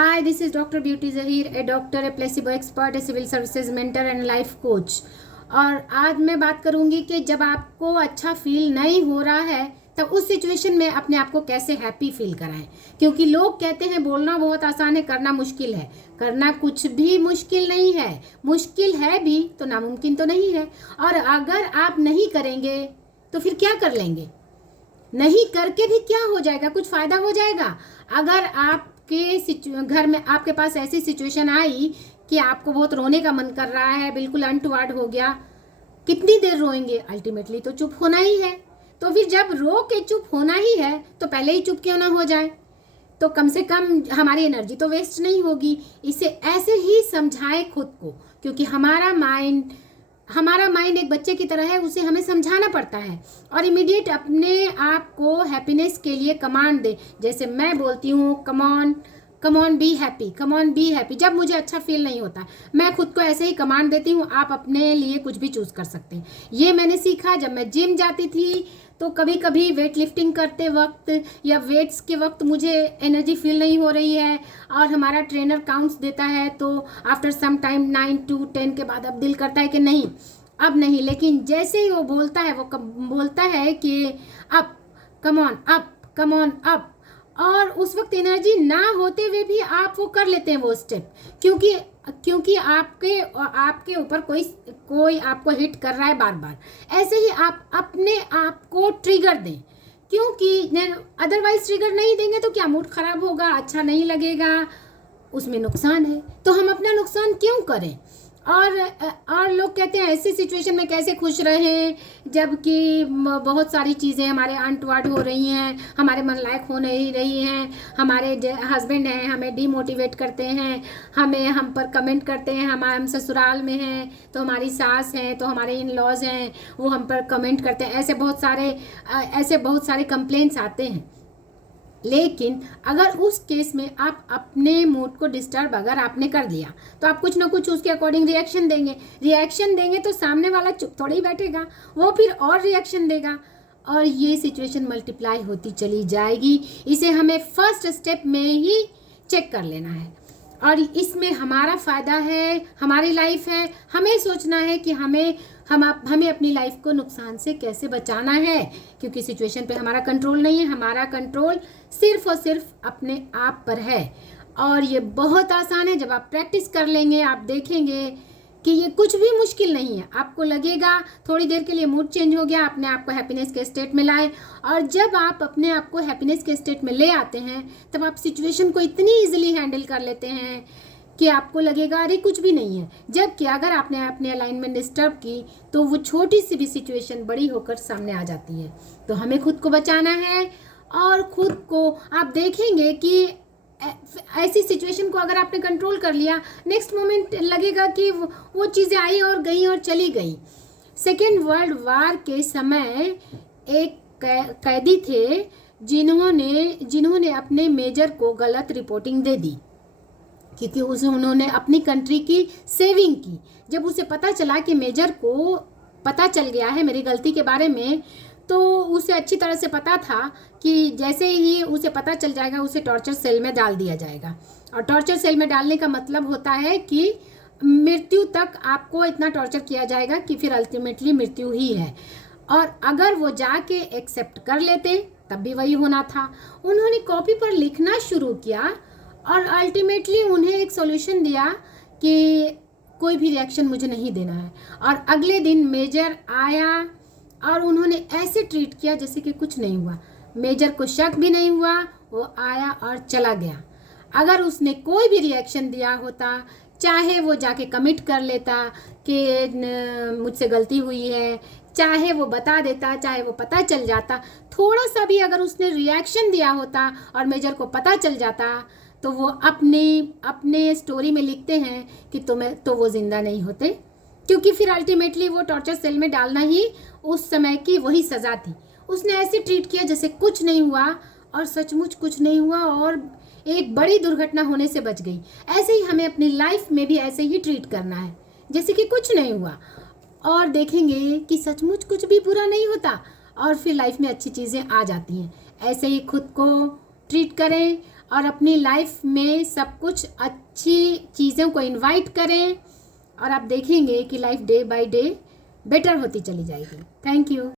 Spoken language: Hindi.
Hi, this is Dr. Beauty Zahir, a doctor, a placebo expert, a civil services mentor and life coach। और आज मैं बात करूंगी कि जब आपको अच्छा फील नहीं हो रहा है तब उस सिचुएशन में अपने आप को कैसे हैप्पी फील कराएं। क्योंकि लोग कहते हैं बोलना बहुत आसान है, करना मुश्किल है। करना कुछ भी मुश्किल नहीं है, मुश्किल है भी तो नामुमकिन तो नहीं है। और अगर आप नहीं करेंगे तो फिर क्या कर लेंगे? नहीं करके भी क्या हो जाएगा? कुछ फायदा हो जाएगा? अगर आपके घर में आपके पास ऐसी सिचुएशन आई कि आपको बहुत रोने का मन कर रहा है, बिल्कुल अनटुवर्ड हो गया, कितनी देर रोएंगे? अल्टीमेटली तो चुप होना ही है। तो फिर जब रो के चुप होना ही है तो पहले ही चुप क्यों ना हो जाए? तो कम से कम हमारी एनर्जी तो वेस्ट नहीं होगी। इसे ऐसे ही समझाएं खुद को, क्योंकि हमारा माइंड एक बच्चे की तरह है, उसे हमें समझाना पड़ता है और इमीडिएट अपने आप को हैप्पीनेस के लिए कमांड दे। जैसे मैं बोलती हूँ, come on be happy, come on be happy. जब मुझे अच्छा फील नहीं होता मैं खुद को ऐसे ही कमांड देती हूँ। आप अपने लिए कुछ भी चूज कर सकते हैं। ये मैंने सीखा जब मैं जिम जाती थी, तो कभी कभी वेट लिफ्टिंग करते वक्त या वेट्स के वक्त मुझे एनर्जी फील नहीं हो रही है और हमारा ट्रेनर काउंट्स देता है, तो आफ्टर सम टाइम 9 to 10 के बाद अब दिल करता है कि नहीं, अब नहीं। लेकिन जैसे ही वो बोलता है, वो बोलता है कि up, come on up, come on up, और उस वक्त एनर्जी ना होते हुए भी आप वो कर लेते हैं वो स्टेप, क्योंकि आपके ऊपर कोई आपको हिट कर रहा है बार बार। ऐसे ही आप अपने आप को ट्रिगर दें, क्योंकि अदरवाइज ट्रिगर नहीं देंगे तो क्या मूड खराब होगा, अच्छा नहीं लगेगा, उसमें नुकसान है। तो हम अपना नुकसान क्यों करें? और लोग कहते हैं ऐसी सिचुएशन में कैसे खुश रहें, जबकि बहुत सारी चीज़ें हमारे अनटुवर्ड हो रही हैं, हमारे मन लायक हो नहीं रही हैं। हमारे हस्बैंड हैं हमें डीमोटिवेट करते हैं, हम पर कमेंट करते हैं। हम ससुराल में हैं तो हमारी सास हैं, तो हमारे इन लॉज हैं, वो हम पर कमेंट करते हैं। ऐसे बहुत सारे कंप्लेंट्स आते हैं। लेकिन अगर उस केस में आप अपने मूड को डिस्टर्ब अगर आपने कर दिया तो आप कुछ ना कुछ उसके अकॉर्डिंग रिएक्शन देंगे तो सामने वाला चुप थोड़ी ही बैठेगा, वो फिर और रिएक्शन देगा और ये सिचुएशन मल्टीप्लाई होती चली जाएगी। इसे हमें फर्स्ट स्टेप में ही चेक कर लेना है और इसमें हमारा फ़ायदा है, हमारी लाइफ है। हमें सोचना है कि हमें अपनी लाइफ को नुकसान से कैसे बचाना है, क्योंकि सिचुएशन पे हमारा कंट्रोल नहीं है। हमारा कंट्रोल सिर्फ और सिर्फ अपने आप पर है और ये बहुत आसान है। जब आप प्रैक्टिस कर लेंगे आप देखेंगे कि ये कुछ भी मुश्किल नहीं है। आपको लगेगा थोड़ी देर के लिए मूड चेंज हो गया, अपने आप को हैप्पीनेस के स्टेट में लाए, और जब आप अपने आप को हैप्पीनेस के स्टेट में ले आते हैं तब आप सिचुएशन को इतनी इजीली हैंडल कर लेते हैं कि आपको लगेगा अरे कुछ भी नहीं है। जबकि अगर आपने अपने अलाइनमेंट डिस्टर्ब की तो वो छोटी सी भी सिचुएशन बड़ी होकर सामने आ जाती है। तो हमें खुद को बचाना है और खुद को आप देखेंगे कि ऐसी सिचुएशन को अगर आपने कंट्रोल कर लिया, नेक्स्ट मोमेंट लगेगा कि वो चीज़ें आई और गई और चली गई। सेकेंड वर्ल्ड वार के समय एक कैदी थे जिन्होंने अपने मेजर को गलत रिपोर्टिंग दे दी, क्योंकि उन्होंने अपनी कंट्री की सेविंग की। जब उसे पता चला कि मेजर को पता चल गया है मेरी गलती के बारे में, तो उसे अच्छी तरह से पता था कि जैसे ही उसे पता चल जाएगा उसे टॉर्चर सेल में डाल दिया जाएगा। और टॉर्चर सेल में डालने का मतलब होता है कि मृत्यु तक आपको इतना टॉर्चर किया जाएगा कि फिर अल्टीमेटली मृत्यु ही है। और अगर वो जाके एक्सेप्ट कर लेते तब भी वही होना था। उन्होंने कॉपी पर लिखना शुरू किया और अल्टीमेटली उन्हें एक सॉल्यूशन दिया कि कोई भी रिएक्शन मुझे नहीं देना है। और अगले दिन मेजर आया और उन्होंने ऐसे ट्रीट किया जैसे कि कुछ नहीं हुआ। मेजर को शक भी नहीं हुआ, वो आया और चला गया। अगर उसने कोई भी रिएक्शन दिया होता, चाहे वो जाके कमिट कर लेता कि मुझसे गलती हुई है, चाहे वो बता देता, चाहे वो पता चल जाता, थोड़ा सा भी अगर उसने रिएक्शन दिया होता और मेजर को पता चल जाता, तो वो अपने स्टोरी में लिखते हैं कि तो वो जिंदा नहीं होते, क्योंकि फिर अल्टीमेटली वो टॉर्चर सेल में डालना ही उस समय की वही सज़ा थी। उसने ऐसे ट्रीट किया जैसे कुछ नहीं हुआ और सचमुच कुछ नहीं हुआ और एक बड़ी दुर्घटना होने से बच गई। ऐसे ही हमें अपनी लाइफ में भी ऐसे ही ट्रीट करना है जैसे कि कुछ नहीं हुआ, और देखेंगे कि सचमुच कुछ भी बुरा नहीं होता और फिर लाइफ में अच्छी चीज़ें आ जाती हैं। ऐसे ही खुद को ट्रीट करें और अपनी लाइफ में सब कुछ अच्छी चीज़ों को इनवाइट करें और आप देखेंगे कि life day by day better होती चली जाएगी। Thank you.